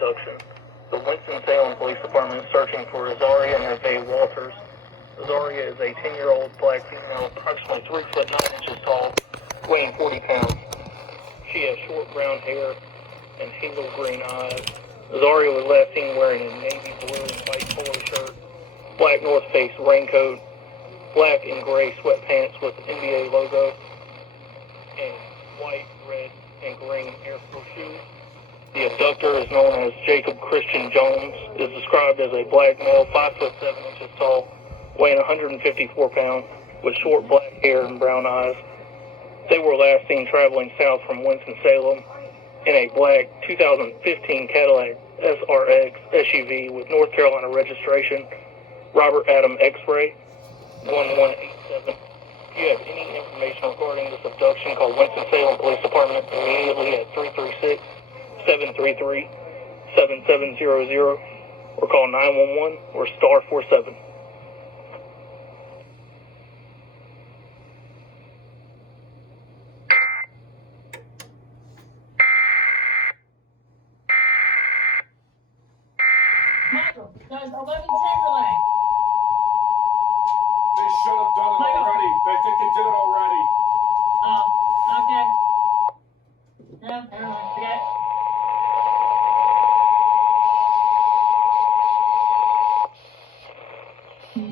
abduction. The Winston-Salem Police Department is searching for Azaria Neve Walters. Azaria is a 10-year-old black female, approximately 3 foot 9 inches tall, weighing 40 pounds. She has short brown hair and hazel green eyes. Azaria was last seen wearing a navy blue and white polo shirt, black North Face raincoat, black and gray sweatpants with the NBA logo, and white, red, and green Air Force shoes. The abductor is known as Jacob Christian Jones, is described as a black male, 5 foot 7 inches tall, weighing 154 pounds, with short black hair and brown eyes. They were last seen traveling south from Winston-Salem in a black 2015 Cadillac SRX SUV with North Carolina registration, Robert Adam X-Ray 1187. If you have any information regarding this abduction, call Winston-Salem Police Department immediately at 336-733-7700 or call 911 or star 47. Michael, does 1110 relay? They should have done it already. They think they did it already. Oh, okay. No, never mind. Forget it.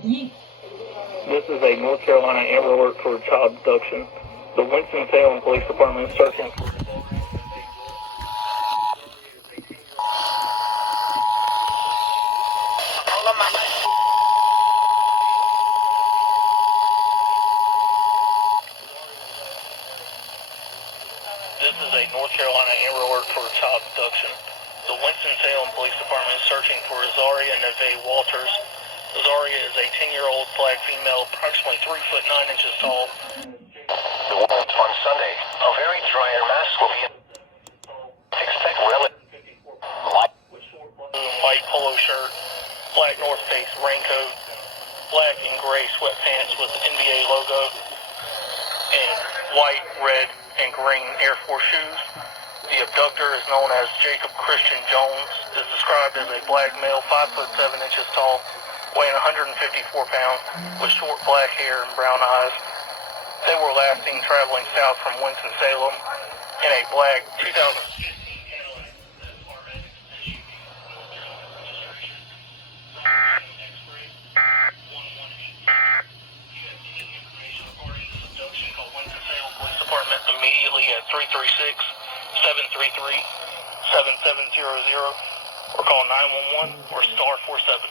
Yeet. This is a North Carolina Amber Alert for child abduction. The Winston-Salem Police Department is searching for This is a North Carolina Amber Alert for child abduction. The Winston-Salem Police Department is searching for Azaria Neve Walters. Azaria is a 10-year-old black female, approximately 3 foot 9 inches tall. On Sunday, a very dry air mass will be expect White polo shirt, black North Face raincoat, black and gray sweatpants with the NBA logo, and white, red, and green Air Force shoes. The abductor is known as Jacob Christian Jones, is described as a black male, 5 foot 7 inches tall, weighing 154 pounds, with short black hair and brown eyes. They were last seen traveling south from Winston-Salem in a black 2015 Department immediately at 336-733-7700 or call 911 or star 47.